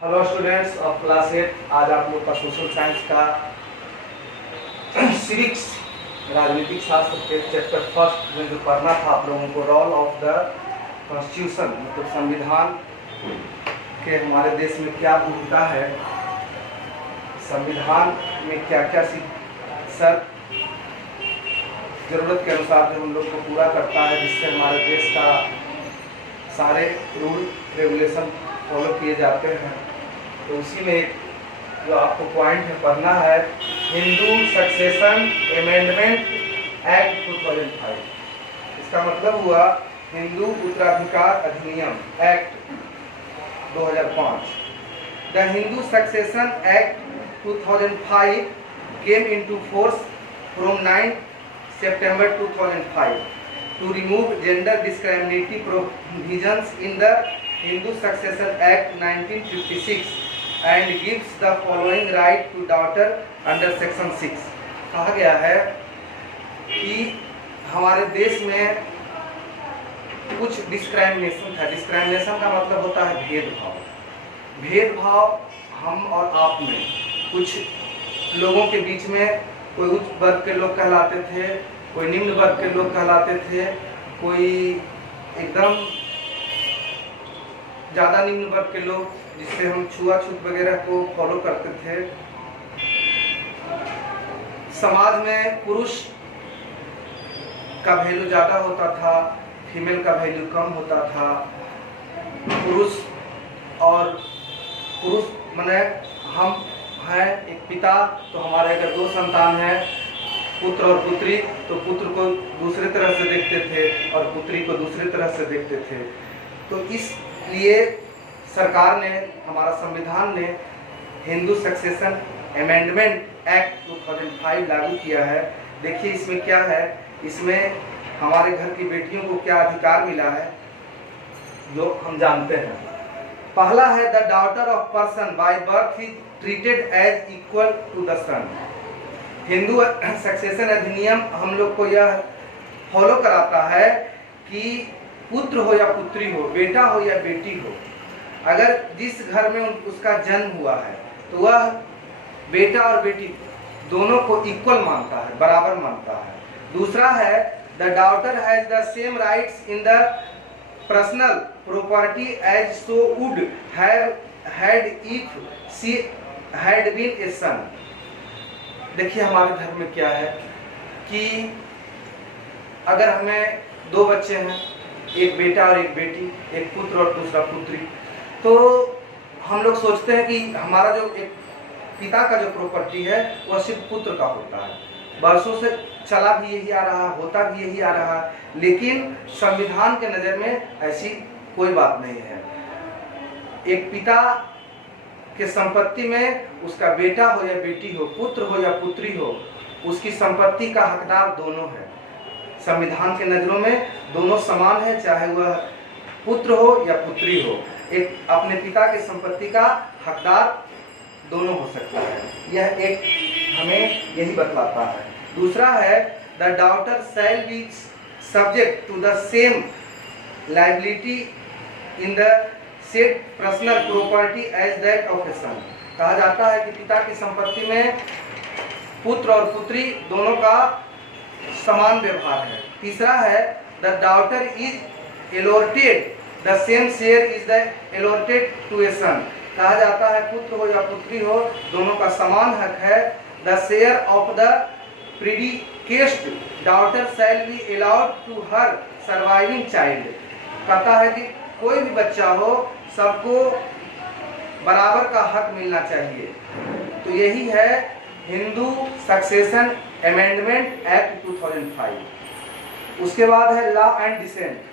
Hello students of class 8। आज आप लोग का सोशल साइंस का सिविक्स राजनीतिक शास्त्र के चैप्टर फर्स्ट में जो पढ़ना था आप लोगों को, रोल ऑफ द कॉन्स्टिट्यूशन, मतलब संविधान के हमारे देश में क्या भूमिका है, संविधान में क्या क्या सर ज़रूरत के अनुसार जो हम लोग को पूरा करता है, जिससे हमारे देश का सारे रूल रेगुलेशन फॉलो किए जाते हैं। तो उसी में एक जो आपको पॉइंट है पढ़ना है, हिंदू सक्सेशन अमेंडमेंट एक्ट 2005। इसका मतलब हुआ हिंदू उत्तराधिकार अधिनियम act 2005। The Hindu succession act 2005 came into force from 9 September 2005 to remove gender discriminatory provisions in the Hindu Succession Act 1956 and gives the following right to daughter under section 6। कहा गया है कि हमारे देश में कुछ डिस्क्रिमिनेशन था। डिस्क्रिमिनेशन का मतलब होता है भेदभाव। भेदभाव हम और आप में, कुछ लोगों के बीच में कोई उच्च वर्ग के लोग कहलाते थे, कोई निम्न वर्ग के लोग कहलाते थे, कोई एकदम ज़्यादा निम्न वर्ग के लोग जिससे हम छुआछूत वगैरह को फॉलो करते थे। समाज में पुरुष का वैल्यू ज़्यादा होता था, फीमेल का वैल्यू कम होता था। पुरुष माने हम हैं एक पिता, तो हमारे अगर दो संतान हैं, पुत्र और पुत्री, तो पुत्र को दूसरे तरह से देखते थे और पुत्री को दूसरे तरह से देखते थे। तो इसलिए सरकार ने, हमारा संविधान ने हिंदू सक्सेशन अमेंडमेंट एक्ट 2005 लागू किया है। देखिए इसमें क्या है, इसमें हमारे घर की बेटियों को क्या अधिकार मिला है जो हम जानते हैं। पहला है, the daughter of person by birth is treated as equal to the son. Hindu succession अधिनियम हम लोग को यह फॉलो कराता है कि पुत्र हो या पुत्री हो, बेटा हो या बेटी हो, अगर जिस घर में उसका जन्म हुआ है तो वह बेटा और बेटी दोनों को इक्वल मानता है, बराबर मानता है। दूसरा है, the daughter has the same rights in the personal property as so would have had if she had been a son. देखिए हमारे धर्म में क्या है कि अगर हमें दो बच्चे हैं, एक बेटा और एक बेटी, एक पुत्र और दूसरा पुत्री, तो हम लोग सोचते हैं कि हमारा जो एक पिता का जो प्रॉपर्टी है वह सिर्फ पुत्र का होता है। वर्षों से चला भी यही आ रहा, होता भी यही आ रहा, लेकिन संविधान के नज़र में ऐसी कोई बात नहीं है। एक पिता के संपत्ति में उसका बेटा हो या बेटी हो, पुत्र हो या पुत्री हो, उसकी संपत्ति का हकदार दोनों है। संविधान के नजरों में दोनों समान है, चाहे वह पुत्र हो या पुत्री हो। एक अपने पिता की संपत्ति का हकदार दोनों हो सकता है। यह एक हमें यही बतलाता है। दूसरा है, the daughter shall be subject to the same liability in the set personal property as that of a son. कहा जाता है कि पिता की संपत्ति में पुत्र और पुत्री दोनों का समान व्यवहार है। तीसरा है, the daughter is allotted the same share is the allotted to a son. कहा जाता है पुत्र हो या पुत्री हो, दोनों का समान हक है। The share of the predeceased daughter shall be allowed to her surviving child. कहता है कि कोई भी बच्चा हो, सबको बराबर का हक मिलना चाहिए। तो यही है हिंदू सक्सेशन अमेंडमेंट एक्ट 2005। उसके बाद है लॉ एंड डिसेंट।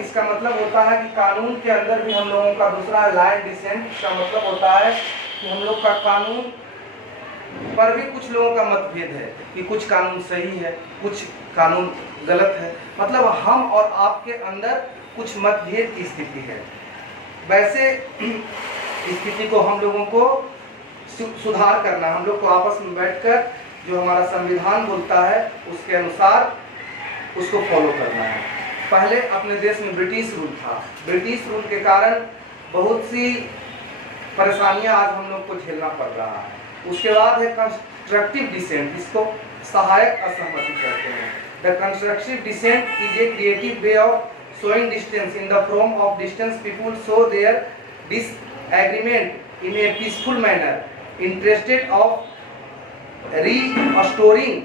इसका मतलब होता है कि कानून के अंदर भी हम लोगों का दूसरा लॉ एंड डिसेंट। इसका मतलब होता है कि हम लोग का कानून पर भी कुछ लोगों का मतभेद है कि कुछ कानून सही है, कुछ कानून गलत है। मतलब हम और आपके अंदर कुछ मतभेद की स्थिति है। वैसे स्थिति को हम लोगों को सुधार करना, हम लोग को आपस में बैठकर जो हमारा संविधान बोलता है उसके अनुसार उसको फॉलो करना है। पहले अपने देश में ब्रिटिश रूल था। ब्रिटिश रूल के कारण बहुत सी परेशानियां आज हम लोग को झेलना पड़ रहा है। उसके बाद है कंस्ट्रक्टिव डिसेंट, इसको सहायक असहमति कहते हैं। The constructive dissent is a creative way of showing distance in the form of distance people show their disagreement in a peaceful manner interested of restoring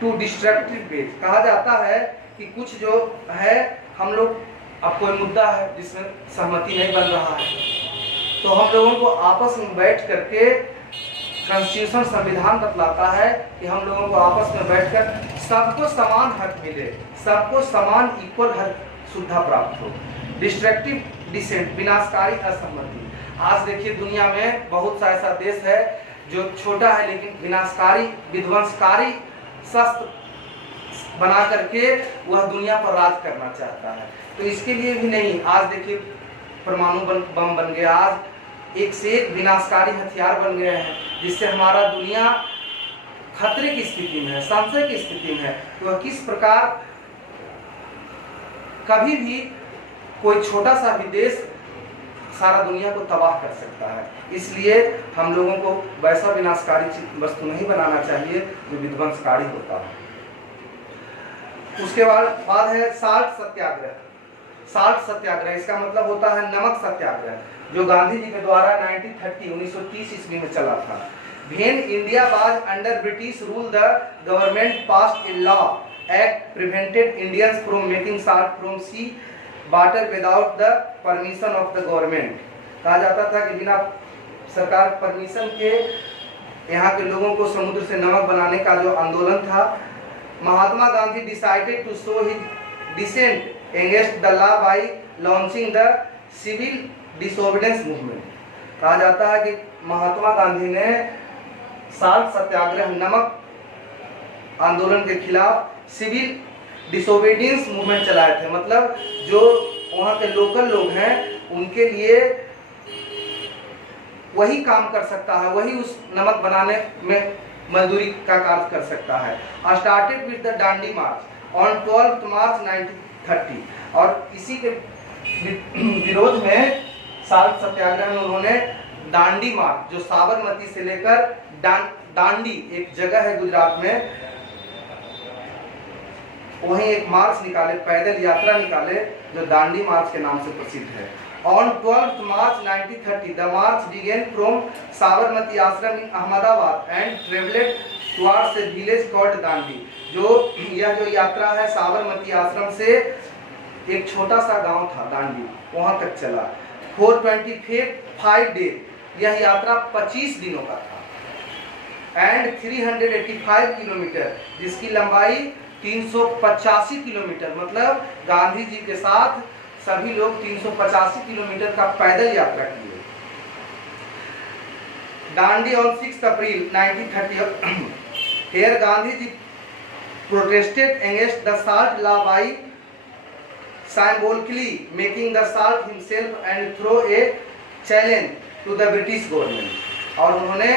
to destructive ways। कहा जाता है कि कुछ जो है हम लोग, अब कोई मुद्दा है जिसमें सहमति नहीं बन रहा है, तो हम लोगों को आपस में बैठ करके, कॉन्स्टिट्यूशन संविधान बतलाता है कि हम लोगों को आपस में बैठकर सबको समान हक मिले, सबको समान इक्वल हक सुविधा प्राप्त हो। डिस्ट्रक्टिव डिसेंट, विनाशकारी असहमति। आज देखिए दुनिया में बहुत सा ऐसा देश है जो छोटा है लेकिन विनाशकारी, विध्वंसकारी शस्त्र बना करके वह दुनिया पर राज करना चाहता है। तो इसके लिए भी नहीं, आज देखिए परमाणु बम बन गया, आज एक से एक विनाशकारी हथियार बन गए हैं, जिससे हमारा दुनिया खतरे की स्थिति में है, संशय की स्थिति में है कि वह किस प्रकार कभी भी कोई छोटा सा भी देश सारा दुनिया को तबाह कर सकता है। इसलिए हम लोगों को वैसा विनाशकारी वस्तु नहीं बनाना चाहिए जो विध्वंसकारी होता है। उसके बाद है साल्ट सत्याग्रह। साल्ट सत्याग्रह, इसका मतलब होता है नमक सत्याग्रह, जो गांधी जी के द्वारा 1930 ईस्वी में चला था। When India was under British rule, the government passed a law act prevented Indians from making salt from sea water without the permission of the government। कहा जाता था कि बिना सरकार परमिशन के यहाँ के लोगों को समुद्र से नमक बनाने का जो आंदोलन था, Mahatma Gandhi decided to show his dissent against the law by launching the civil disobedience movement। कहा जाता है कि महात्मा गांधी ने साल्ट सत्याग्रह, नमक आंदोलन के खिलाफ सिविल डिसोबीडियंस मूवमेंट चलाए थे। मतलब जो वहाँ के लोकल लोग हैं उनके लिए वही काम कर सकता है, वही उस नमक बनाने में मजदूरी का कार्य कर सकता है। Started with the Dandi march on 12 March 1930, और इसी के विरोध में साल्ट सत्याग्रह में उन्होंने डांडी मार्च, जो साबरमती से लेकर डांडी एक जगह है गुजरात में, वहीं एक मार्च निकाले, पैदल यात्रा निकाले, जो दांडी मार्च के नाम से प्रसिद्ध है। On 12 March 1930 the march began from Sabarmati Ashram in Ahmedabad and travelled towards a village called Dandi. यह जो यात्रा है साबरमती आश्रम से एक छोटा सा गांव था दांडी, वहां तक चला। 425 डे, यह यात्रा 25 दिनों का था। एंड 385 किलोमीटर, जिसकी लंबाई 385 किलोमीटर, मतलब गांधी जी के साथ सभी लोग 385 किलोमीटर का पैदल यात्रा किए। Dandi on 6 April 1930, here Gandhi ji protested against the salt law by symbolically making the salt himself and throw a challenge to the British government। और उन्होंने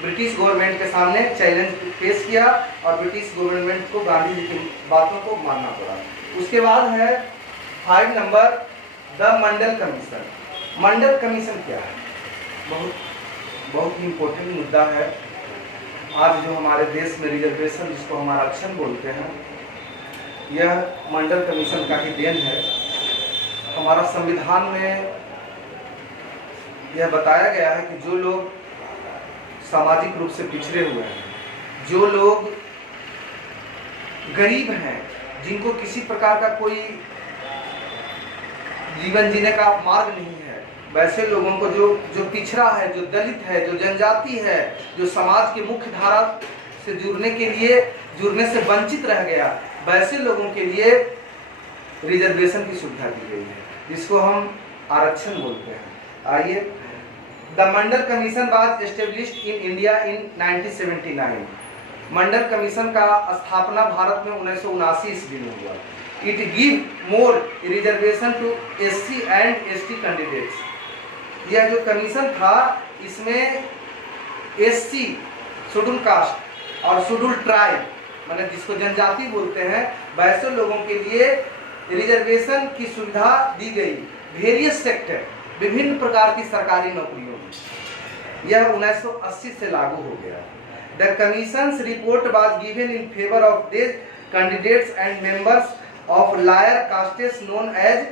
ब्रिटिश गवर्नमेंट के सामने चैलेंज पेश किया और ब्रिटिश गवर्नमेंट को गांधी जी की बातों को मानना पड़ा। उसके बाद है 5 number, the Mandal commission. Mandal commission क्या है? बहुत ही इम्पोर्टेंट मुद्दा है। आज जो हमारे देश में रिजर्वेशन, जिसको हम आरक्षण बोलते हैं, यह मंडल कमीशन का ही देन है। हमारा संविधान में यह बताया गया है कि जो लोग सामाजिक रूप से पिछड़े हुए हैं, जो लोग गरीब हैं, जिनको किसी प्रकार का कोई जीवन जीने का मार्ग नहीं है, वैसे लोगों को जो पिछड़ा है, जो दलित है, जो जनजाति है, जो समाज के मुख्य धारा से जुड़ने से वंचित रह गया, वैसे लोगों के लिए रिजर्वेशन की सुविधा दी गई है, जिसको हम आरक्षण बोलते हैं। आइए, the Mandal commission was established in India in 1979। Mandal commission का स्थापना भारत में 1979 ईस्वी में हुआ। It give more reservation to SC and ST candidates. यह जो कमीशन था, इसमें एससी शेड्यूल कास्ट और शेड्यूल ट्राइब, मतलब जिसको जनजाति बोलते हैं, वैसे लोगों के लिए रिजर्वेशन की सुविधा दी गई। वेरियस सेक्टर, विभिन्न प्रकार की सरकारी नौकरियों में। यह 1980 से लागू हो गया। The commission's report was given in favour of this candidates and members of lower castes known as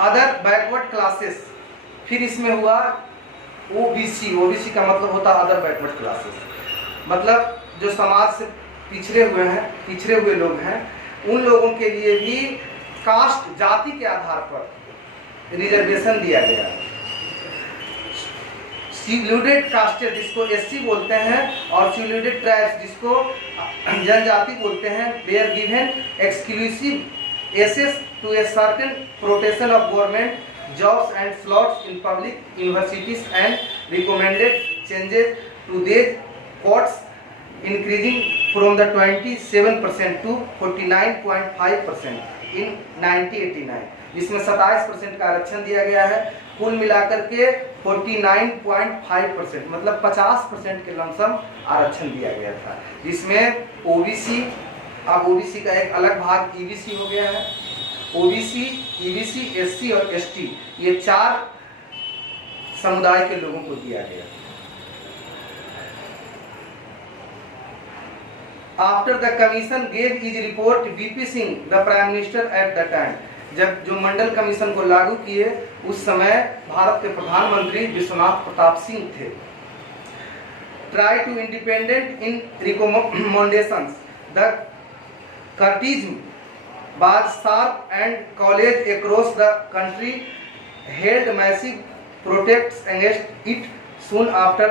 other backward classes. फिर इसमें हुआ ओबीसी। ओबीसी का मतलब होता है अदर बैकवर्ड क्लासेस, मतलब जो समाज से पिछड़े हुए लोग हैं, उन लोगों के लिए भी कास्ट जाति के आधार पर रिजर्वेशन दिया गया। शिड्यूल्ड कास्टेड जिसको एससी बोलते हैं और शिड्यूल्ड ट्राइब्स जिसको जनजाति बोलते हैं, they are given exclusive access to a certain protection of government jobs and slots in public universities and recommended changes to these costs increasing from the 27% to 49.5% in 1989, जिसमें 27% का आरक्षण दिया गया है। कुल मिलाकर के 49.5% मतलब 50% के लमसम आरक्षण दिया गया था, जिसमें ओबीसी, अब ओबीसी का एक अलग भाग ईबीसी हो गया है। ओबीसी, ईबीसी, एससी और एसटी, ये 4 समुदाय के लोगों को दिया गया। After the commission gave is report VP Singh the prime minister at the time, जब जो मंडल कमीशन को लागू किए उस समय भारत के प्रधानमंत्री विश्वनाथ प्रताप सिंह थे। Try to independent in recommendations the criticism was sharp and college across the country held massive protests against it. Soon after,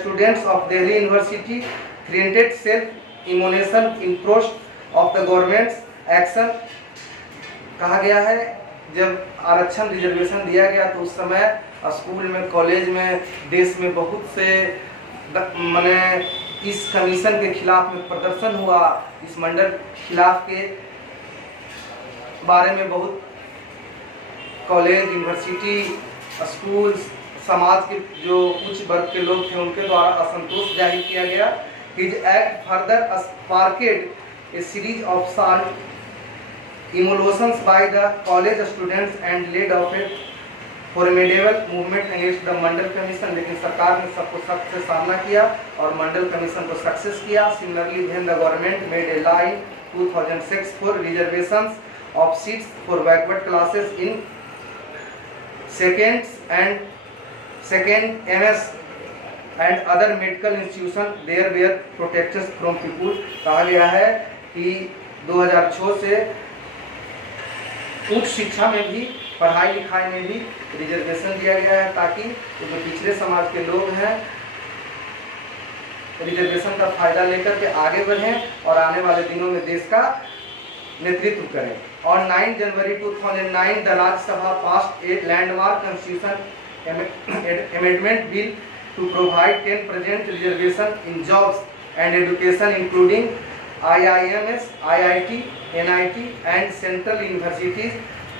students of Delhi University threatened self-immolation in protest of the government's action. कहा गया है जब आरक्षण reservation दिया गया तो उस समय स्कूल में, कॉलेज में, देश में बहुत से माने इस कमीशन के खिलाफ में प्रदर्शन हुआ। इस मंडल खिलाफ के बारे में बहुत कॉलेज, यूनिवर्सिटी, स्कूल, समाज के जो उच्च वर्ग के लोग थे उनके द्वारा असंतोष जाहिर किया गया। His act further sparked a series of sharp emotions by the college students and led of a formidable movement against the Mandal Commission. लेकिन सरकार ने सबको सख्त से सामना किया और मंडल कमीशन को सक्सेस किया। Similarly when the government made a law in 2006 for reservations of seats for backward classes in second MS and other medical institution, there were protections from people। कहा गया है कि 2006 से उच्च शिक्षा में भी, पढ़ाई लिखाई में भी रिजर्वेशन दिया गया है ताकि जो पिछड़े समाज के लोग हैं रिजर्वेशन का फायदा लेकर के आगे बढ़ें और आने वाले दिनों में देश का नेतृत्व करें। On 9 January 2009, the Rajya Sabha passed a landmark constitution amendment bill to provide 10% reservation in jobs and education, including IIMs, IIT, NIT, and central universities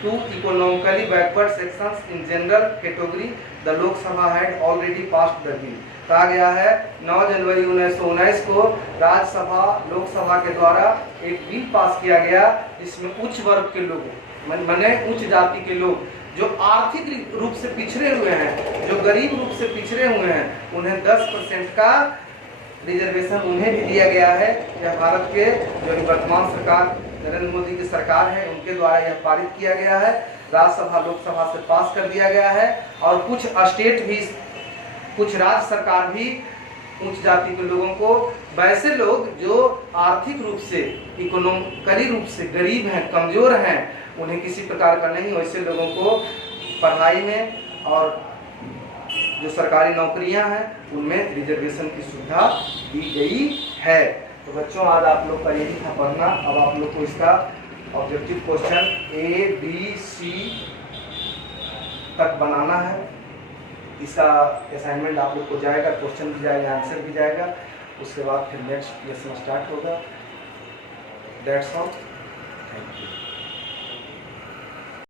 to economically backward sections in general category. The Lok Sabha had already passed the bill। कहा गया है 9 जनवरी 1919 को राज्यसभा, लोकसभा के द्वारा एक bill pass किया गया जिसमें उच्च वर्ग के लोग माने उच्च जाति के लोग जो आर्थिक रूप से पिछड़े हुए हैं, जो गरीब रूप से पिछड़े हुए हैं, उन्हें 10% का रिजर्वेशन उन्हें भी दिया गया है। यह भारत के जो वर्तमान सरकार नरेंद्र मोदी की सरकार है उनके द्वारा यह पारित किया गया है, राज्यसभा लोकसभा से पास कर दिया गया है। और कुछ स्टेट भी, कुछ राज्य सरकार भी उच्च जाति के लोगों को, वैसे लोग जो आर्थिक रूप से, इकोनॉमिकली रूप से गरीब हैं, कमजोर हैं, उन्हें किसी प्रकार का नहीं, वैसे लोगों को पढ़ाई में और जो सरकारी नौकरियां हैं उनमें रिजर्वेशन की सुविधा दी गई है। तो बच्चों आज आप लोग का यही था पढ़ना। अब आप लोग को इसका ऑब्जेक्टिव क्वेश्चन ABC तक बनाना है। इसका असाइनमेंट आप लोग को जाएगा, क्वेश्चन भी जाएगा, आंसर भी जाएगा। उसके बाद फिर नेक्स्ट लेसन स्टार्ट होगा। That's all, thank you.